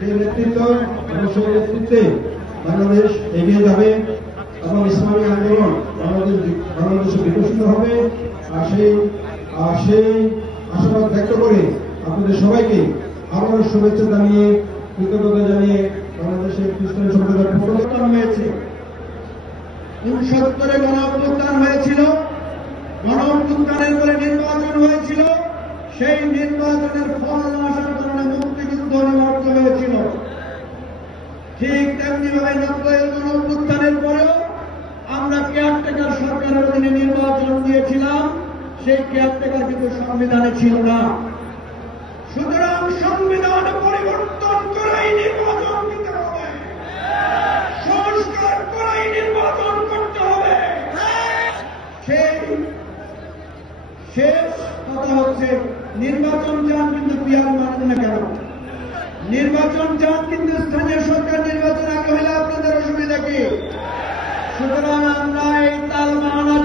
সেই নেতৃত্ব এবং সেই নেতৃত্বে বাংলাদেশ এগিয়ে যাবে এবং ইসলামী আন্দোলন বাংলাদেশে বিকশিত হবে। আর সেই আশাবাদ ব্যক্ত করে আপনাদের সবাইকে আবারও শুভেচ্ছা জানিয়ে কৃতজ্ঞতা জানিয়ে বাংলাদেশের খ্রিস্টান সম্প্রদায়ের পরিবর্তন হয়েছে। 69 গণ অভ্যুত্থান হয়েছিল, গণ অভ্যুত্থানের পরে নির্বাচন হয়েছিল, সেই নির্বাচনের ফল না আসার কারণে মুক্তিযুদ্ধ অনিবার্য হয়েছিল। ঠিক তেমনি ভাবে 90 গণ অভ্যুত্থানের পরেও আমরা কেয়ারটেকার সরকারের অধীনে নির্বাচন দিয়েছিলাম, সেই কেয়ারটেকার কিন্তু সংবিধানে ছিল না। সুতরাং সংবিধান পরিবর্তন করাই নির্বাচন দিতে হবে, সংস্কার করাই নির্বাচন করতে হবে। সেই শেষ কথা হচ্ছে, নির্বাচন চান কিন্তু পিয়ার মানেন না কেন? নির্বাচন চান কিন্তু স্থানীয় সরকার নির্বাচন আগে হলে আপনাদের অসুবিধা কি? সুতরাং আমরা এই তাল বাহানা